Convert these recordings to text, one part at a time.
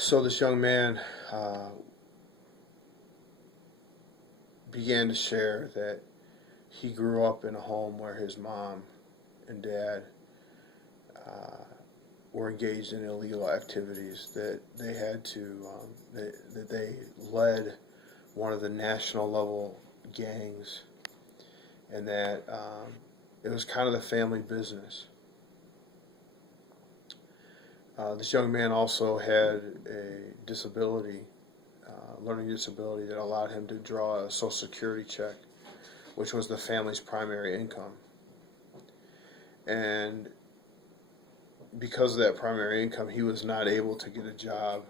So this young man uh, began to share that he grew up in a home where his mom and dad uh, were engaged in illegal activities. That they had to that they led one of the national level gangs, and that it was kind of the family business. This young man also had a disability, learning disability, that allowed him to draw a Social Security check, which was the family's primary income. And because of that primary income, he was not able to get a job.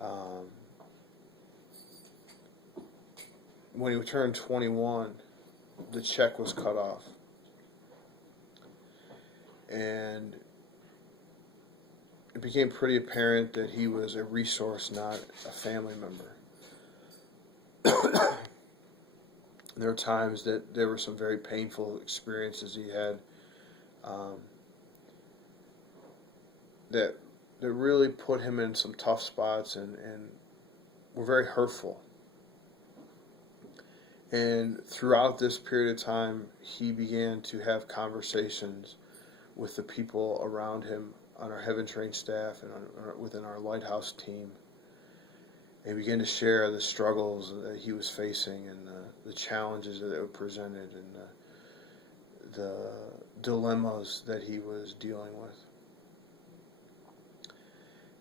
Um, when he turned 21, the check was cut off. And it became pretty apparent that he was a resource, not a family member. There were times that there were some very painful experiences he had, um, that really put him in some tough spots, and were very hurtful. And throughout this period of time, he began to have conversations with the people around him on our Heaven Train staff and within our Lighthouse team. And began to share the struggles that he was facing, and the challenges that were presented, and the dilemmas that he was dealing with.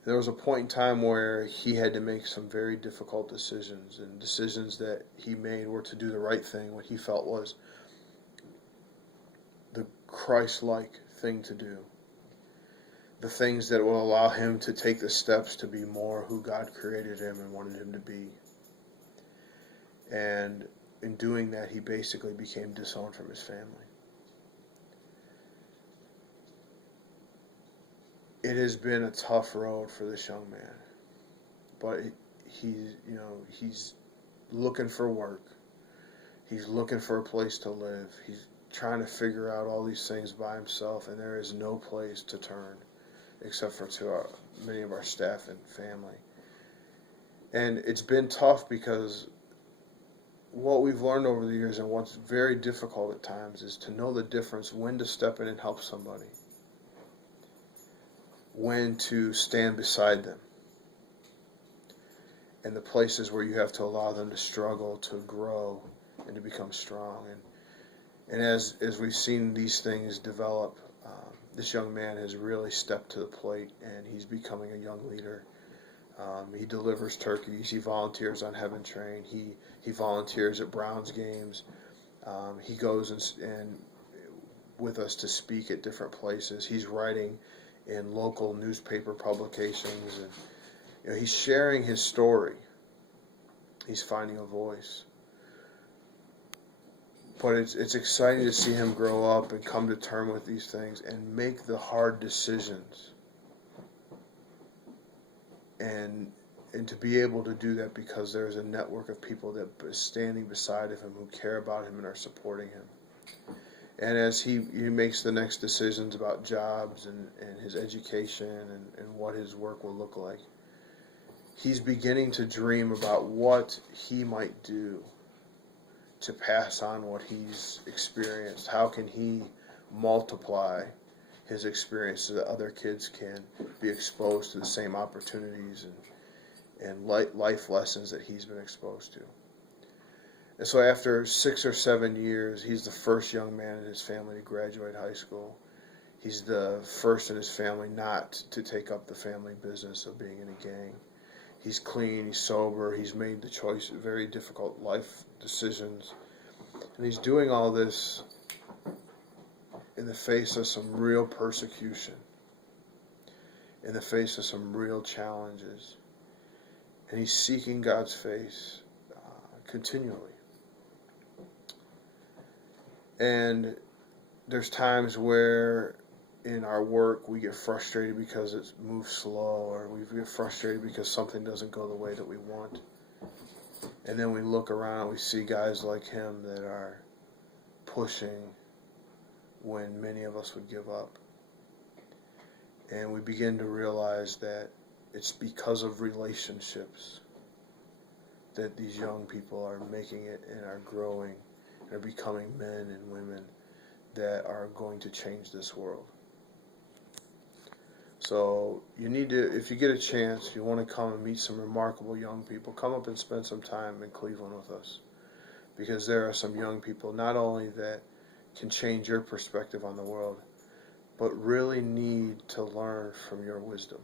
There was a point in time where he had to make some very difficult decisions, and decisions that he made were to do the right thing, what he felt was the Christ-like thing to do. The things that will allow him to take the steps to be more who God created him and wanted him to be. And in doing that, he basically became disowned from his family. It has been a tough road for this young man, but he's looking for work. He's looking for a place to live. He's trying to figure out all these things by himself, and there is no place to turn except for to many of our staff and family. And it's been tough because what we've learned over the years, and what's very difficult at times, is to know the difference when to step in and help somebody, when to stand beside them, and the places where you have to allow them to struggle, to grow, and to become strong. And as we've seen these things develop, this young man has really stepped to the plate, and he's becoming a young leader. He delivers turkeys. He volunteers on Heaven Train. He volunteers at Browns games. He goes and with us to speak at different places. He's writing in local newspaper publications, and he's sharing his story. He's finding a voice. But it's exciting to see him grow up and come to terms with these things and make the hard decisions. And to be able to do that because there's a network of people that is standing beside of him, who care about him and are supporting him. And as he makes the next decisions about jobs and his education and what his work will look like, he's beginning to dream about what he might do to pass on what he's experienced. How can he multiply his experience so that other kids can be exposed to the same opportunities and life lessons that he's been exposed to. And so after 6 or 7 years, he's the first young man in his family to graduate high school. He's the first in his family not to take up the family business of being in a gang. He's clean, he's sober, he's made the choice, very difficult life decisions. And he's doing all this in the face of some real persecution, in the face of some real challenges. And he's seeking God's face continually. And there's times where in our work we get frustrated because it moves slow, or we get frustrated because something doesn't go the way that we want. And then we look around, we see guys like him that are pushing when many of us would give up. And we begin to realize that it's because of relationships that these young people are making it and are growing and are becoming men and women that are going to change this world. So you need to, if you get a chance, you want to come and meet some remarkable young people, come up and spend some time in Cleveland with us. Because there are some young people not only that can change your perspective on the world, but really need to learn from your wisdom.